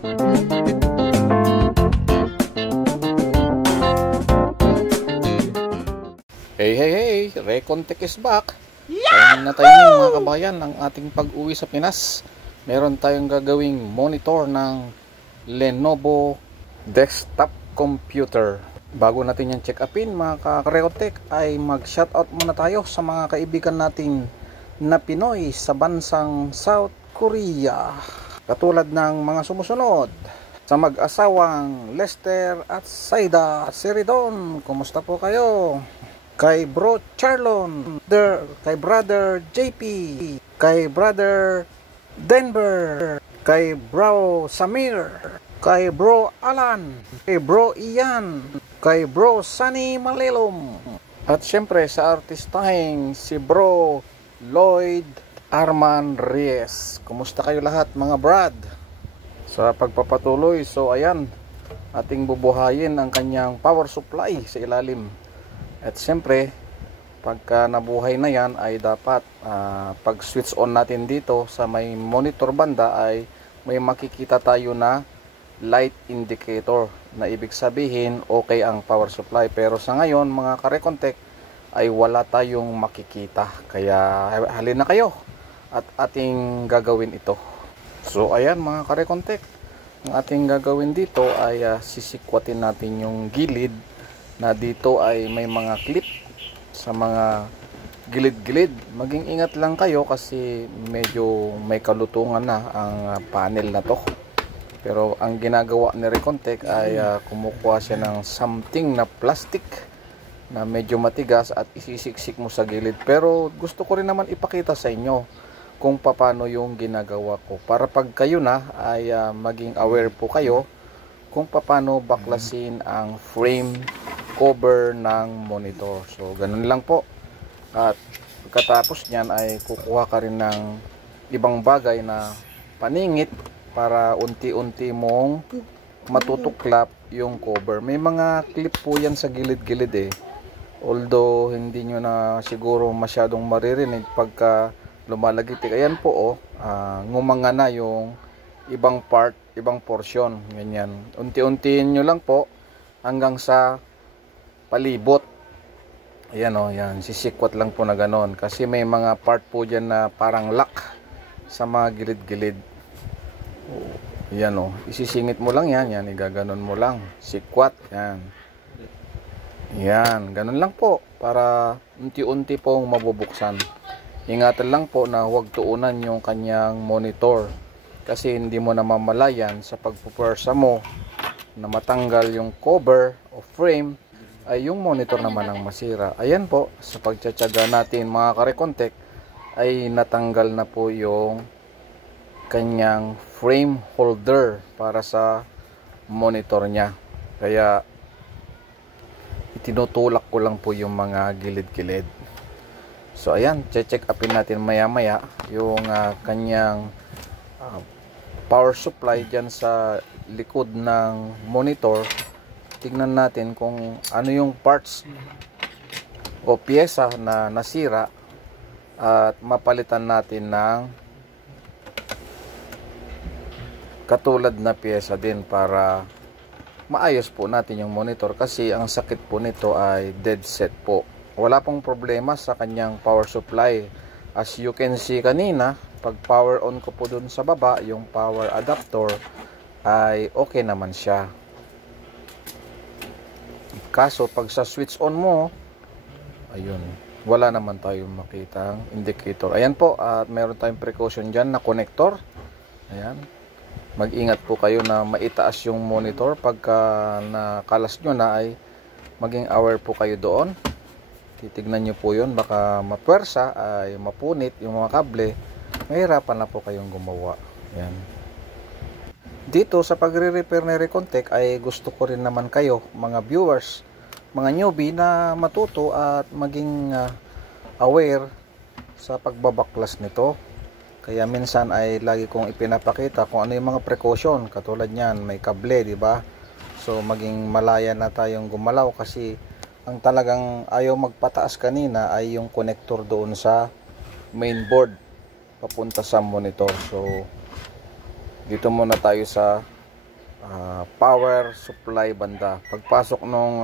Hey, hey, hey! Recontech is back! Timing na timing mga kabayan ng ating pag-uwi sa Pinas. Meron tayong gagawing monitor ng Lenovo desktop computer. Bago natin yan check upin mga ka-Recontech ay mag-shoutout muna tayo sa mga kaibigan natin na Pinoy sa bansang South Korea. Katulad ng mga sumusunod. Sa mag-asawang Lester at Saida Seridon, kumusta po kayo? Kay Bro Charlon, kay Brother JP, kay Brother Denver, kay Bro Samir, kay Bro Alan, kay Bro Ian, kay Bro Sunny Malilom, at syempre sa artistahing si Bro Lloyd Arman Reyes. Kumusta kayo lahat mga brad? Sa pagpapatuloy, so ayan, ating bubuhayin ang kanyang power supply sa ilalim. At siyempre, pagka nabuhay na yan ay dapat pag switch on natin dito sa may monitor banda ay may makikita tayo na light indicator na ibig sabihin okay ang power supply. Pero sa ngayon mga ka-Recontech ay wala tayong makikita. Kaya halina kayo at ating gagawin ito. So ayan mga ka-Recontech, ang ating gagawin dito ay sisikwatin natin yung gilid na dito ay may mga clip sa mga gilid-gilid. Maging ingat lang kayo kasi medyo may kalutungan na ang panel na to. Pero ang ginagawa ni Recontech ay kumukuha siya ng something na plastic na medyo matigas at isisiksik mo sa gilid. Pero gusto ko rin naman ipakita sa inyo kung paano yung ginagawa ko. Para pag kayo na ay maging aware po kayo kung paano baklasin ang frame cover ng monitor. So ganun lang po. At pagkatapos niyan ay kukuha ka rin ng ibang bagay na paningit para unti-unti mong matutuklap yung cover. May mga clip po yan sa gilid-gilid eh. Although hindi nyo na siguro masyadong maririnig pagka lumalagitik. Ayan po ngumanga na yung ibang part, ibang portion. Ganyan. Unti-untiin nyo lang po hanggang sa palibot. Ayan yan. Sisikwat lang po na ganon. Kasi may mga part po dyan na parang lock sa mga gilid-gilid. Ayan isisingit mo lang yan. Yan, igaganon mo lang. Sikwat. Yan. Yan. Ganon lang po. Para unti-unti pong mabubuksan. Ingatan lang po na huwag tuunan yung kanyang monitor. Kasi hindi mo namamalayan sa pagpupersa mo na matanggal yung cover o frame ay yung monitor naman ang masira. Ayan po, sa pagtsatsaga natin mga ka-Recontech ay natanggal na po yung kanyang frame holder para sa monitor niya. Kaya itinutulak ko lang po yung mga gilid-gilid. So ayan, check upin natin maya-maya yung kanyang power supply dyan sa likod ng monitor. Tignan natin kung ano yung parts o piyesa na nasira at mapalitan natin ng katulad na piyesa din para maayos po natin yung monitor. Kasi ang sakit po nito ay dead set po. Wala pong problema sa kanyang power supply. As you can see kanina, pag power on ko po dun sa baba, yung power adapter ay okay naman siya. Kaso pag sa switch on mo, ayun, wala naman tayong makitang indicator. Ayan po, at meron tayong precaution dyan na connector. Ayan, mag-ingat po kayo na maitaas yung monitor. Pagka nakalas nyo na ay maging aware po kayo doon. Titignan nyo po yun, baka mapwersa ay mapunit yung mga kable. Mahirapan na po kayong gumawa. Ayan. Dito sa pagre-repair ni Recontech ay gusto ko rin naman kayo mga viewers, mga newbie na matuto at maging aware sa pagbabaklas nito. Kaya minsan ay lagi kong ipinapakita kung ano yung mga precaution. Katulad niyan, may kable, di ba? So maging malaya na tayong gumalaw kasi ang talagang ayaw magpataas kanina ay yung connector doon sa mainboard papunta sa monitor. So dito muna tayo sa power supply banda. Pagpasok nung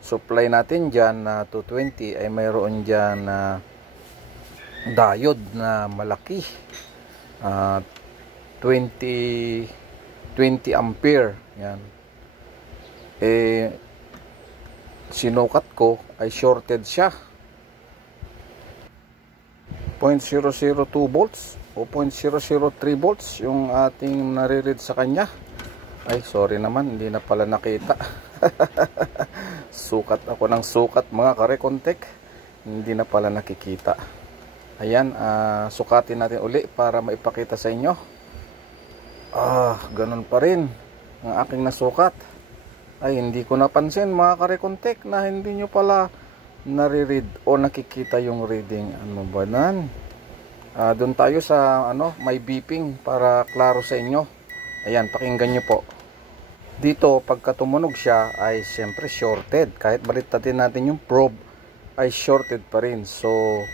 supply natin dyan na 220 ay mayroon dyan na diode na malaki, 20 ampere. Yan. Sinukat ko ay shorted siya. 0.002 volts o 0.003 volts yung ating nare-read sa kanya. Ay, sorry naman, hindi na pala nakita. Sukat ako ng sukat, mga karekontek. Hindi na pala nakikita. Ayan, sukatin natin uli para maipakita sa inyo. Ganun pa rin ang aking nasukat. Ay, hindi ko napansin, mga karekontek, na hindi nyo pala nare-read o nakikita yung reading. Ano ba nan? Doon tayo sa may beeping para klaro sa inyo. Ayan, pakinggan nyo po. Dito, pagka tumunog siya ay siyempre shorted. Kahit balitatin natin yung probe ay shorted pa rin. So,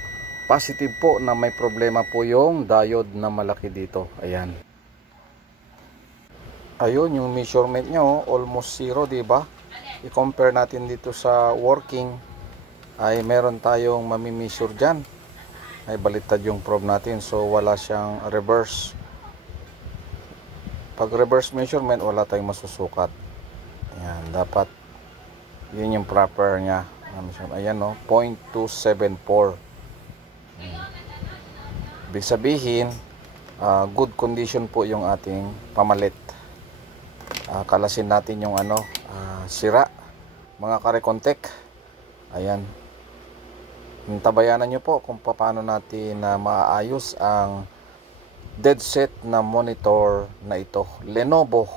positive po na may problema po yung diode na malaki dito. Ayan. Ayun, yung measurement nyo, almost zero, diba? I-compare natin dito sa working. Ay meron tayong mamimissure dyan. Ay baliktad yung probe natin. So wala siyang reverse. Pag reverse measurement, wala tayong masusukat. Ayan, dapat yun yung proper nya. Ayan, no, 0.274. Ibig sabihin, good condition po yung ating pamalit. Kalasin natin yung sira, mga karekontek. Ayan. Tabayanan nyo po kung paano natin maayos ang dead set na monitor na ito. Lenovo.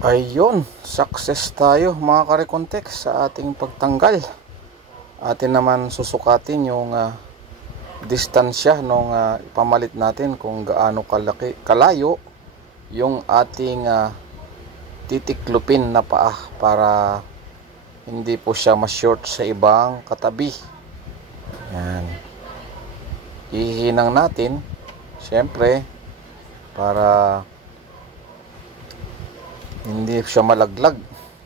Ayun, success tayo mga karekontek sa ating pagtanggal. Atin naman susukatin yung distansya nung pamalit natin kung gaano kalayo yung ating titiklupin na paa para hindi po siya ma-short sa ibang katabi. Yan. Ihinang natin syempre para hindi siya malaglag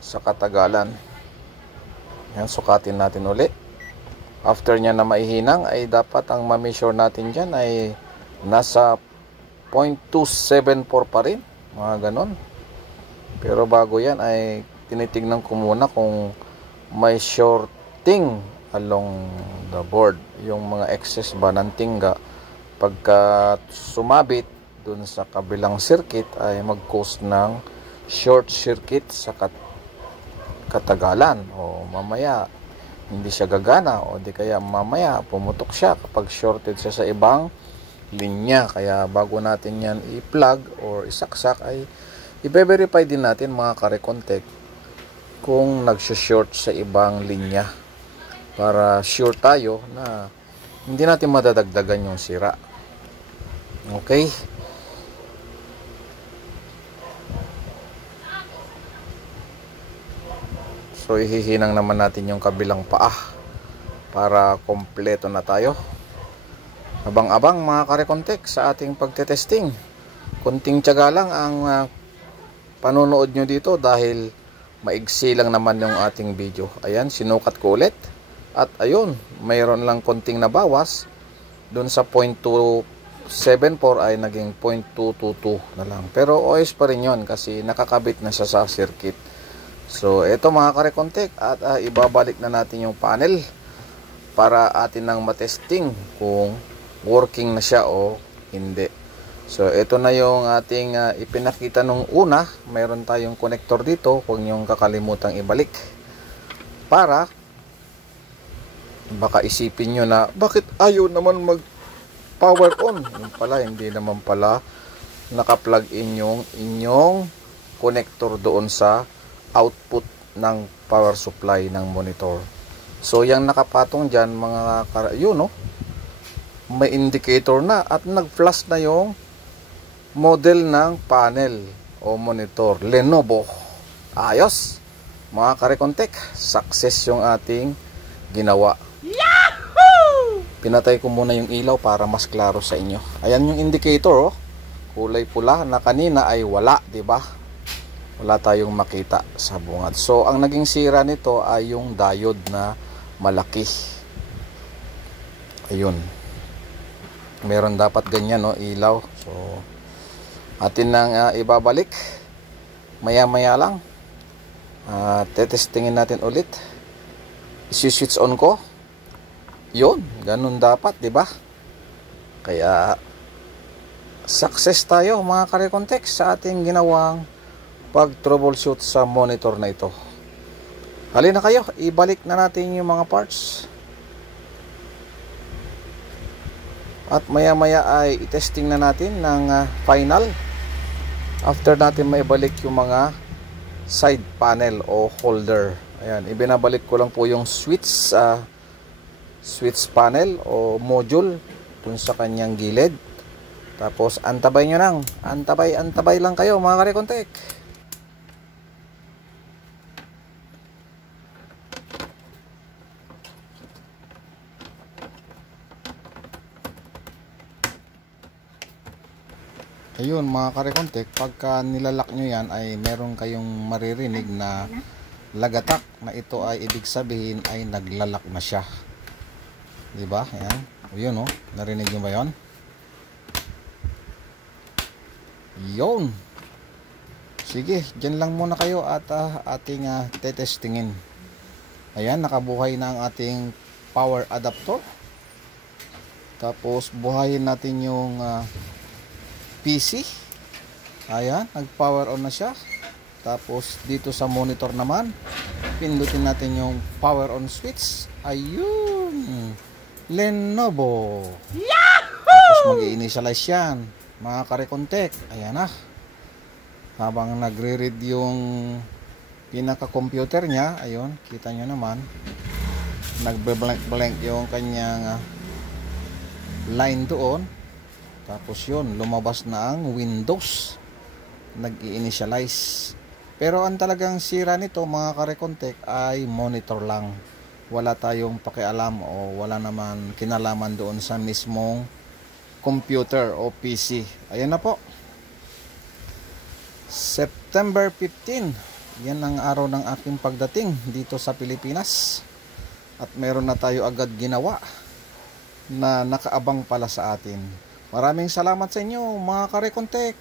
sa katagalan. Yan, sukatin natin uli. After niya na maihinang ay dapat ang ma-measure natin dyan ay nasa 0.274 pa rin, mga ganon. Pero bago yan ay tinitignan ko muna kung may shorting along the board, yung mga excess ba ng tingga. Pagka sumabit dun sa kabilang circuit ay mag-cause ng short circuit sa katagalan, o mamaya hindi siya gagana, o di kaya mamaya pumutok siya kapag shorted siya sa ibang linya. Kaya bago natin yan i-plug or isaksak ay i-verify din natin mga karekontek kung nag-short sa ibang linya para sure tayo na hindi natin madadagdagan yung sira. Okay. So ihihinang naman natin yung kabilang paa para kompleto na tayo. Abang-abang mga karekontek sa ating pagtetesting. Kunting tiyaga lang ang panonood nyo dito dahil maigsi lang naman yung ating video. Ayan, sinukat ko ulit. At ayun, mayroon lang konting nabawas. Doon sa 0.274 ay naging 0.222 na lang. Pero OS pa rin yun kasi nakakabit na siya sa circuit. So, ito mga karekontek, at ibabalik na natin yung panel para atin nang matesting kung working na siya o hindi. So, ito na yung ating ipinakita nung una. Mayroon tayong connector dito, huwag niyong kakalimutang ibalik. Para, baka isipin nyo na, bakit ayaw naman mag power on? Yung pala, hindi naman pala naka-plug in yung inyong connector doon sa output ng power supply ng monitor. So yung nakapatong dyan mga yun, no? may indicator na at nag-flash na yung model ng panel o monitor. Lenovo. Ayos. Mga karekontek, success yung ating ginawa. Yahoo! Pinatay ko muna yung ilaw para mas klaro sa inyo. Ayan yung indicator, oh. Kulay pula na kanina ay wala, di ba? Wala tayong makita sa bungad. So, ang naging sira nito ay yung diode na malaki. Ayun. Meron dapat ganyan, no, ilaw. So, atin nang ibabalik. Maya-maya lang. Tetestingin natin ulit. I-switch on ko. Yun, ganun dapat, di ba? Kaya, success tayo mga karekontek sa ating ginawang pag-troubleshoot sa monitor na ito. Halina kayo, ibalik na natin yung mga parts. At maya-maya ay i-testing na natin ng final. After natin maibalik yung mga side panel o holder. Ayan, ibinabalik ko lang po yung switch panel o module dun sa kanyang gilid. Tapos antabay nyo lang. Antabay lang kayo mga karekontek. Ayun mga karekontek, pagka nilalak nyo yan ay meron kayong maririnig na lagatak na ito ay ibig sabihin ay naglalak na siya. Diba? Ayan. Ayun, oh. Narinig nyo ba yun? Yun. Sige, dyan lang muna kayo at ating tetestingin. Ayan, nakabuhay na ang ating power adapter. Tapos buhayin natin yung PC. Ayan, nag-power on na siya. Tapos dito sa monitor naman, pindutin natin yung power on switch. Ayun, Lenovo. Yahoo! Tapos mag-i-initialize yan mga karekontek. Ayan na. Habang nagre-read yung pinaka-computer niya, ayun, kita nyo naman, nagbe-blank yung kanyang line doon. Tapos yun, lumabas na ang Windows. Nag-i-initialize. Pero ang talagang sira nito mga karekontek ay monitor lang. Wala tayong pakialam o wala naman kinalaman doon sa mismong computer o PC. Ayan na po. September 15. Yan ang araw ng aking pagdating dito sa Pilipinas. At meron na tayo agad ginawa na nakaabang pala sa atin. Maraming salamat sa inyo mga karekontek.